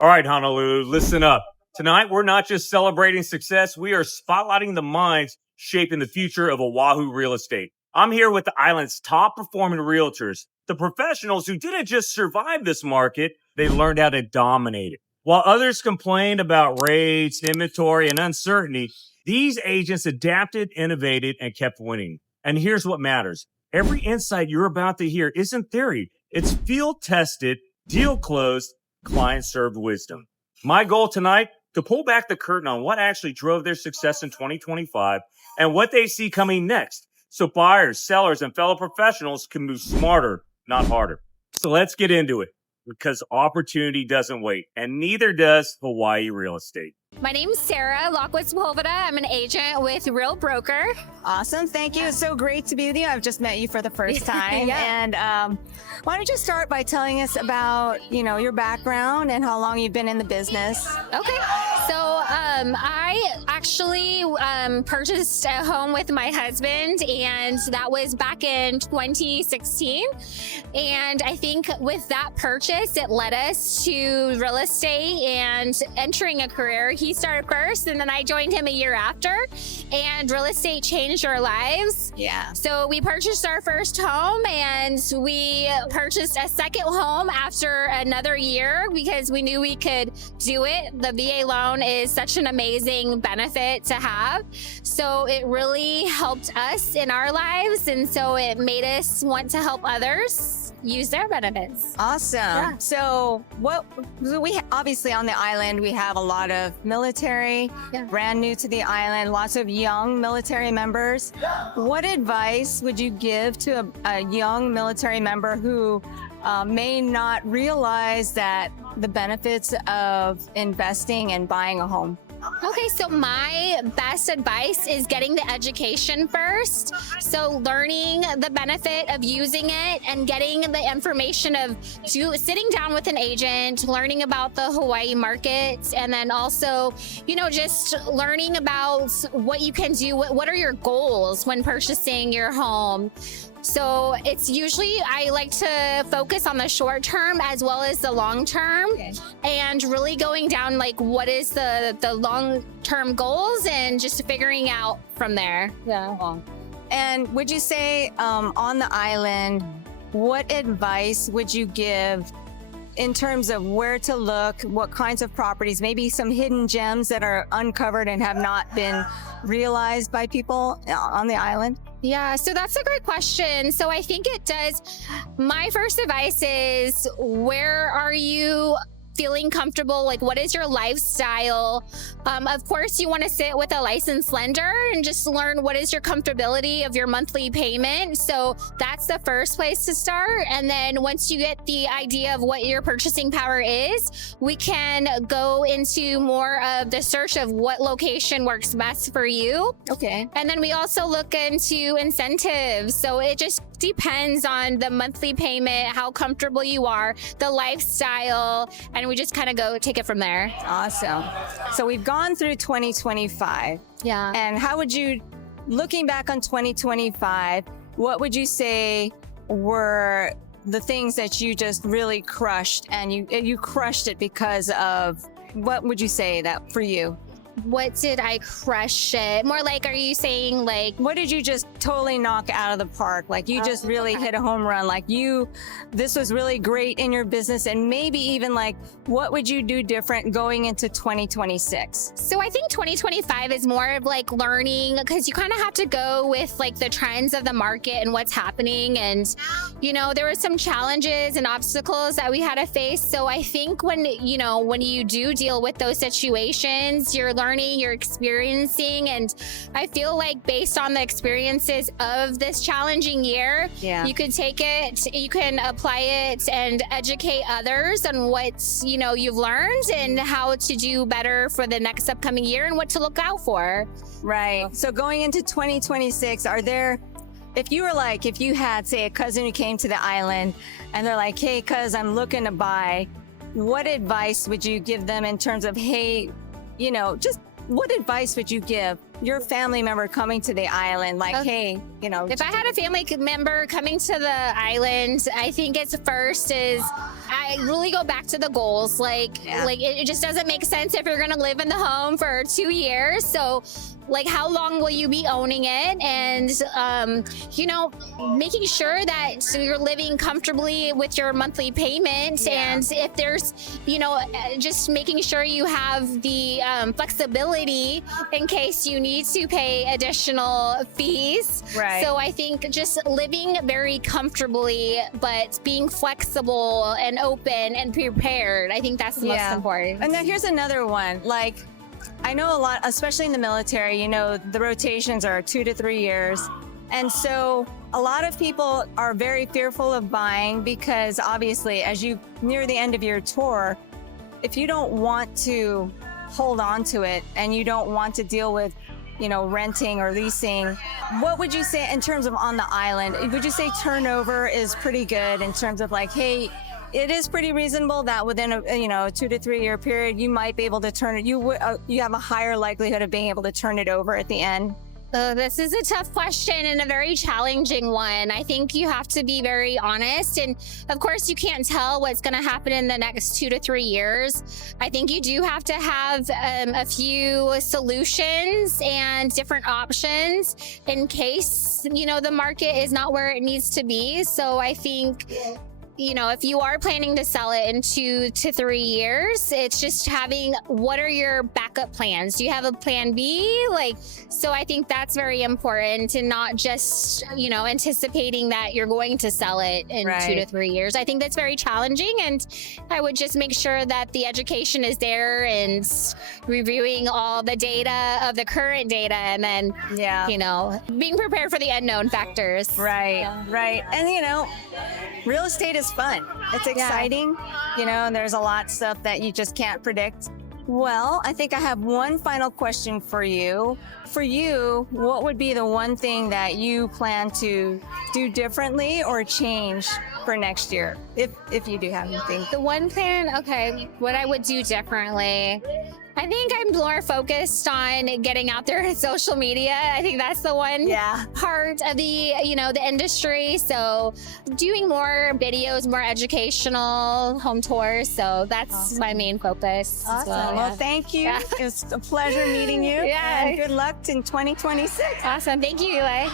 All right, Honolulu, listen up. Tonight, we're not just celebrating success, we are spotlighting the minds shaping the future of Oahu real estate. I'm here with the island's top performing realtors, the professionals who didn't just survive this market, they learned how to dominate it. While others complained about rates, inventory, and uncertainty, these agents adapted, innovated, and kept winning. And here's what matters. Every insight you're about to hear isn't theory. It's field tested, deal closed, client served wisdom. My goal tonight, to pull back the curtain on what actually drove their success in 2025 and what they see coming next, so buyers, sellers, and fellow professionals can move smarter, not harder. So let's get into it, because opportunity doesn't wait, and neither does Hawaii real estate. My name's Sarah, Lockwood-Sepulveda. I'm an agent with Real Broker. Awesome. Thank you. It's so great to be with you. I've just met you for the first time. Yeah. And why don't you start by telling us about, your background and how long you've been in the business? Okay. So I actually purchased a home with my husband, and that was back in 2016. And I think with that purchase, it led us to real estate and entering a career. He started first, and then I joined him a year after, and real estate changed our lives. Yeah. So we purchased our first home, and we purchased a second home after another year because we knew we could do it. The VA loan is such an amazing benefit to have. So it really helped us in our lives, and so it made us want to help others use their benefits. Awesome. Yeah. So we obviously on the island, we have a lot of military, brand new to the island, lots of young military members. What advice would you give to a young military member who may not realize that the benefits of investing and buying a home? Okay, so my best advice is getting the education first. So learning the benefit of using it and getting the information of sitting down with an agent, learning about the Hawaii market, and then also, just learning about what you can do. What are your goals when purchasing your home? So it's usually, I like to focus on the short term as well as the long term, and really going down what is the long term goals and just figuring out from there. Yeah. And would you say on the island, what advice would you give in terms of where to look, what kinds of properties, maybe some hidden gems that are uncovered and have not been realized by people on the island? Yeah, so that's a great question. So I think it does. My first advice is, where are you feeling comfortable? What is your lifestyle? Of course, you want to sit with a licensed lender and just learn what is your comfortability of your monthly payment. So that's the first place to start. And then once you get the idea of what your purchasing power is, we can go into more of the search of what location works best for you. Okay. And then we also look into incentives. So it just depends on the monthly payment, how comfortable you are, the lifestyle, and we just kind of go take it from there. Awesome. So we've gone through 2025. Yeah. And how would you, looking back on 2025, what would you say were the things that you just really crushed, and you crushed it because of, what would you say that for you? What did I crush it? More are you saying what did you just totally knock out of the park? You just really hit a home run. This was really great in your business, and maybe even what would you do different going into 2026? So I think 2025 is more of learning, because you kind of have to go with the trends of the market and what's happening. And, there were some challenges and obstacles that we had to face. So I think when you do deal with those situations, you're learning, you're experiencing, and I feel based on the experiences of this challenging year, you could take it, you can apply it and educate others on what you've learned and how to do better for the next upcoming year and what to look out for. Right. So going into 2026, are there, if you had, say, a cousin who came to the island and they're like, hey, cuz I'm looking to buy, what advice would you give them in terms of, hey, just what advice would you give your family member coming to the island? Hey, If I had a family member coming to the island, I think it's first is I really go back to the goals. Like it just doesn't make sense if you're going to live in the home for 2 years. So like, how long will you be owning it? And, you know, making sure that you're living comfortably with your monthly payment. And if there's, you know, just making sure you have the flexibility in case you need to pay additional fees. Right. So I think just living very comfortably, but being flexible and open and prepared, I think that's the most important. And then here's another one. Like, I know a lot, especially in the military, you know, the rotations are 2 to 3 years. And so a lot of people are very fearful of buying because obviously as you near the end of your tour, if you don't want to hold on to it and you don't want to deal with, you know, renting or leasing, what would you say in terms of on the island? Would you say turnover is pretty good in terms of like, hey, it is pretty reasonable that within a, you know, 2 to 3 year period, you might be able to turn it. You have a higher likelihood of being able to turn it over at the end. This is a tough question and a very challenging one. I think you have to be very honest. And of course, you can't tell what's going to happen in the next 2 to 3 years. I think you do have to have a few solutions and different options in case, you know, the market is not where it needs to be. So I think, you know, if you are planning to sell it in 2 to 3 years, it's just having, what are your backup plans? Do you have a plan B? Like, so I think that's very important, and not just, you know, anticipating that you're going to sell it in 2 to 3 years. I think that's very challenging, and I would just make sure that the education is there and reviewing all the data of the current data, and then, you know, being prepared for the unknown factors. Right. And, you know, real estate is fun. It's exciting, you know, and there's a lot of stuff that you just can't predict. Well, I think I have one final question for you. For you, what would be the one thing that you plan to do differently or change for next year, if you do have anything? The one plan, okay, what I would do differently. I think I'm more focused on getting out there in social media. I think that's the one part of the, you know, the industry. So doing more videos, more educational home tours. So that's my main focus. Awesome. Well, thank you. It's a pleasure meeting you. And good luck in 2026. Awesome. Thank you, Eli.